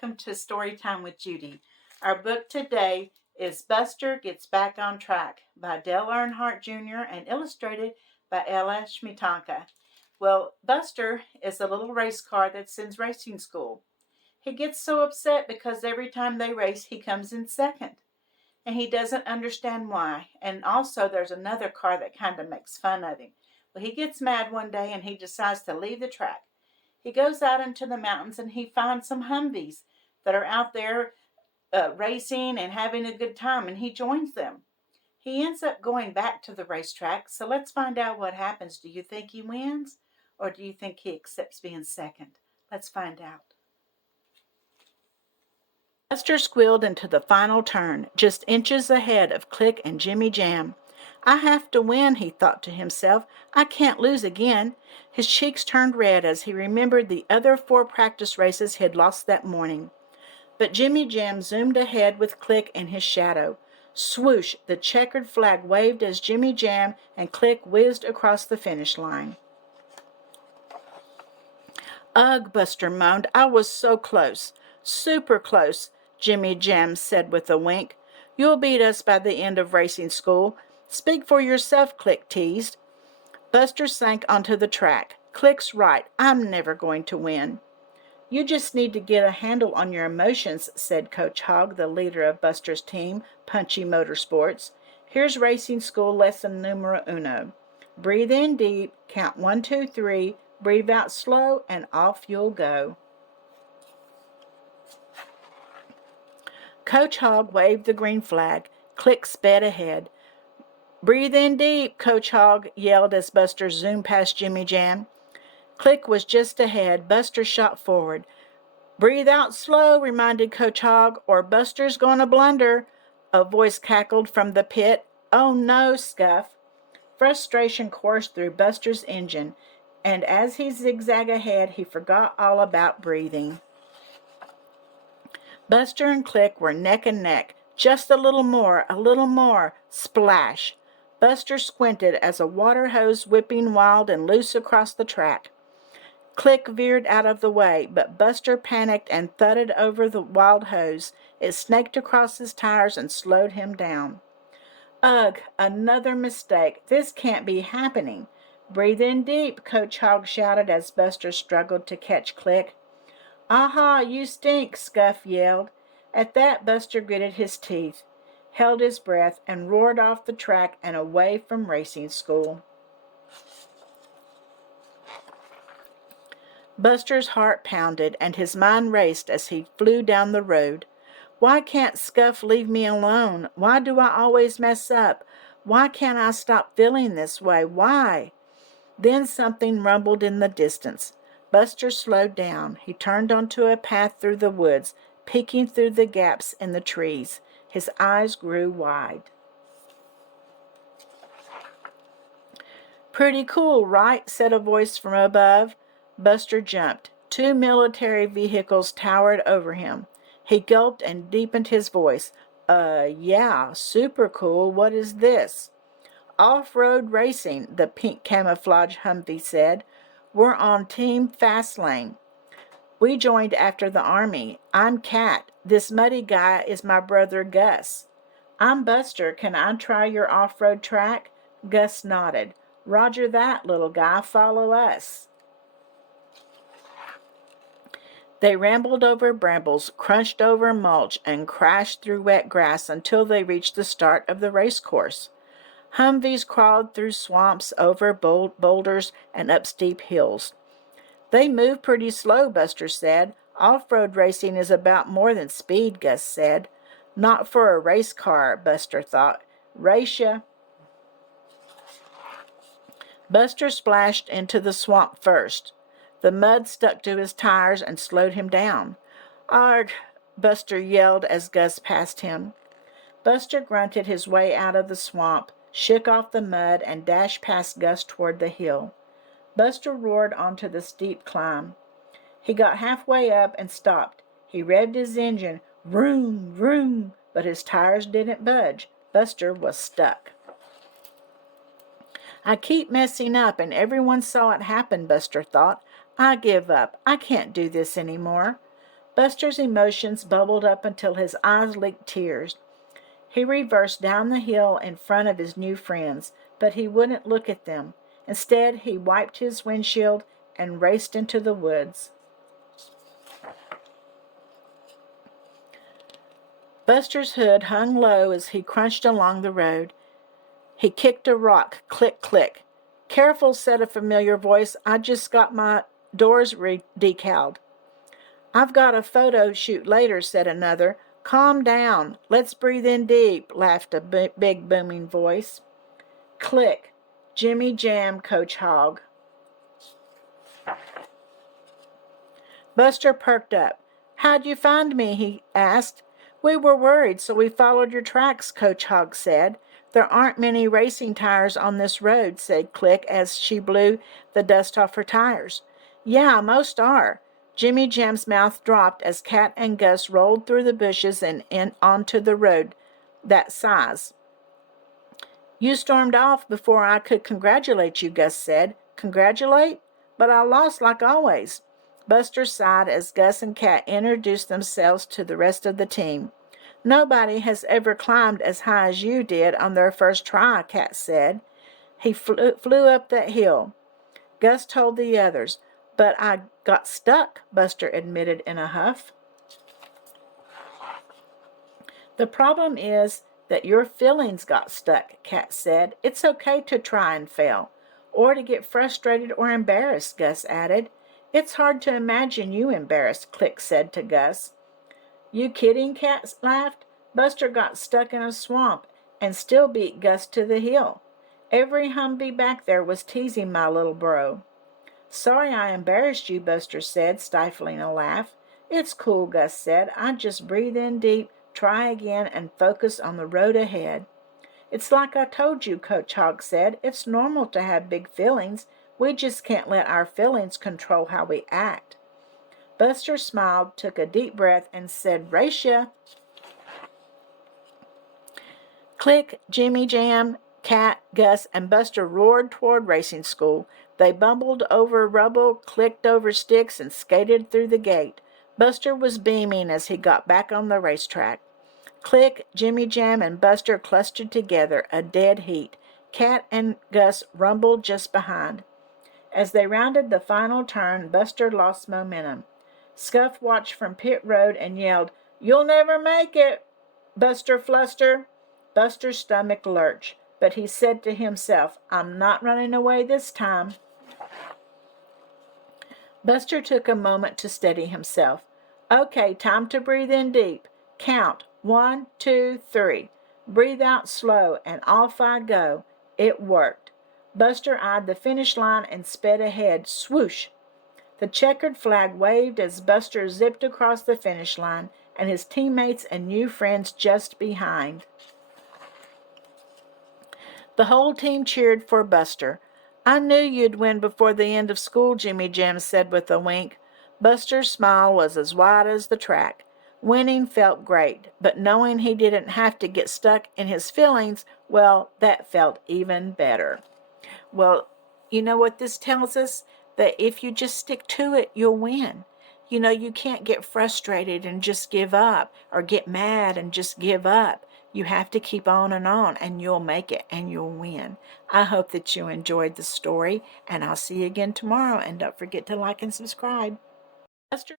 welcome to Storytime with Judy. Our book today is Buster Gets Back on Track by Dale Earnhardt Jr. and illustrated by Ella Schmitanka. Well, Buster is a little race car that's in racing school. He gets so upset because every time they race, he comes in second. And he doesn't understand why. And also, there's another car that kind of makes fun of him. Well, he gets mad one day and he decides to leave the track. He goes out into the mountains and he finds some Humvees that are out there racing and having a good time, and he joins them. He ends up going back to the racetrack, so let's find out what happens. Do you think he wins, or do you think he accepts being second? Let's find out. Buster squealed into the final turn, just inches ahead of Click and Jimmy Jam. I have to win, he thought to himself. I can't lose again. His cheeks turned red as he remembered the other 4 practice races he had lost that morning. But Jimmy Jam zoomed ahead with Click in his shadow. Swoosh, the checkered flag waved as Jimmy Jam and Click whizzed across the finish line. Ugh, Buster moaned. I was so close. Super close, Jimmy Jam said with a wink. You'll beat us by the end of racing school. Speak for yourself, Click teased. Buster sank onto the track. Click's right. I'm never going to win. You just need to get a handle on your emotions, said Coach Hogg, the leader of Buster's team, Punchy Motorsports. Here's racing school lesson numero uno. Breathe in deep, count 1, 2, 3, breathe out slow, and off you'll go. Coach Hogg waved the green flag. Click sped ahead. Breathe in deep, Coach Hogg yelled as Buster zoomed past Jimmy Jam. Click was just ahead. Buster shot forward. Breathe out slow, reminded Coach Hogg, or Buster's gonna blunder. A voice cackled from the pit. Oh no, Scuff. Frustration coursed through Buster's engine, and as he zigzagged ahead, he forgot all about breathing. Buster and Click were neck and neck. Just a little more, splash. Buster squinted as a water hose whipping wild and loose across the track. Click veered out of the way, but Buster panicked and thudded over the wild hose. It snaked across his tires and slowed him down. Ugh, another mistake. This can't be happening. Breathe in deep, Coach Hogg shouted as Buster struggled to catch Click. Aha, you stink, Scuff yelled. At that, Buster gritted his teeth, held his breath, and roared off the track and away from racing school. Buster's heart pounded and his mind raced as he flew down the road. Why can't Scuff leave me alone? Why do I always mess up? Why can't I stop feeling this way? Why? Then something rumbled in the distance. Buster slowed down. He turned onto a path through the woods, peeking through the gaps in the trees. His eyes grew wide. Pretty cool, right? Said a voice from above. Buster jumped. 2 military vehicles towered over him. He gulped and deepened his voice. Yeah, super cool. What is this? Off-road racing, the pink camouflage Humvee said. We're on Team Fastlane. We joined after the Army. I'm Cat. This muddy guy is my brother Gus. I'm Buster. Can I try your off-road track? Gus nodded. Roger that, little guy. Follow us. They rambled over brambles, crunched over mulch, and crashed through wet grass until they reached the start of the race course. Humvees crawled through swamps, over boulders, and up steep hills. They move pretty slow, Buster said. Off-road racing is about more than speed, Gus said. Not for a race car, Buster thought. Race ya. Buster splashed into the swamp first. The mud stuck to his tires and slowed him down. Arg, Buster yelled as Gus passed him. Buster grunted his way out of the swamp, shook off the mud, and dashed past Gus toward the hill. Buster roared onto the steep climb. He got halfway up and stopped. He revved his engine, vroom, vroom, but his tires didn't budge. Buster was stuck. I keep messing up, and everyone saw it happen, Buster thought. I give up. I can't do this anymore. Buster's emotions bubbled up until his eyes leaked tears. He reversed down the hill in front of his new friends, but he wouldn't look at them. Instead, he wiped his windshield and raced into the woods. Buster's hood hung low as he crunched along the road. He kicked a rock, click, click. "Careful," said a familiar voice. "I just got my doors decaled." "I've got a photo shoot later," said another. "Calm down. Let's breathe in deep," laughed a big booming voice. Click. Jimmy Jam, Coach Hogg. Buster perked up. "How'd you find me?" he asked. "We were worried, so we followed your tracks," Coach Hogg said. "There aren't many racing tires on this road," said Click as she blew the dust off her tires. "Yeah, most are." Jimmy Jam's mouth dropped as Cat and Gus rolled through the bushes and onto the road that size. "You stormed off before I could congratulate you," Gus said. "Congratulate? But I lost like always." Buster sighed as Gus and Cat introduced themselves to the rest of the team. "Nobody has ever climbed as high as you did on their first try," Cat said. "He flew up that hill." Gus told the others. "But I got stuck," Buster admitted in a huff. "The problem is that your feelings got stuck," Cat said. "It's okay to try and fail, or to get frustrated or embarrassed," Gus added. "It's hard to imagine you embarrassed," Click said to Gus. "You kidding?" Cat laughed. "Buster got stuck in a swamp and still beat Gus to the hill. Every Humvee back there was teasing my little bro." "Sorry I embarrassed you," Buster said, stifling a laugh. "It's cool," Gus said. "I just breathe in deep, try again, and focus on the road ahead." "It's like I told you," Coach Hogg said. "It's normal to have big feelings. We just can't let our feelings control how we act." Buster smiled, took a deep breath, and said, "Race ya!" Click, Jimmy Jam, Cat, Gus, and Buster roared toward racing school. They bumbled over rubble, clicked over sticks, and skated through the gate. Buster was beaming as he got back on the racetrack. Click, Jimmy Jam, and Buster clustered together, a dead heat. Cat and Gus rumbled just behind. As they rounded the final turn, Buster lost momentum. Scuff watched from pit road and yelled, "You'll never make it, Buster Fluster." Buster's stomach lurched, but he said to himself, "I'm not running away this time." Buster took a moment to steady himself. "Okay, time to breathe in deep. Count 1, 2, 3. Breathe out slow, and off I go." It worked. Buster eyed the finish line and sped ahead. Swoosh! The checkered flag waved as Buster zipped across the finish line, and his teammates and new friends just behind. The whole team cheered for Buster. "I knew you'd win before the end of school," Jimmy Jam said with a wink. Buster's smile was as wide as the track. Winning felt great, but knowing he didn't have to get stuck in his feelings, well, that felt even better. Well, you know what this tells us? That if you just stick to it, you'll win. You can't get frustrated and just give up, or get mad and just give up. You have to keep on, and you'll make it, and you'll win. I hope that you enjoyed the story, and I'll see you again tomorrow. And don't forget to like and subscribe. Buster.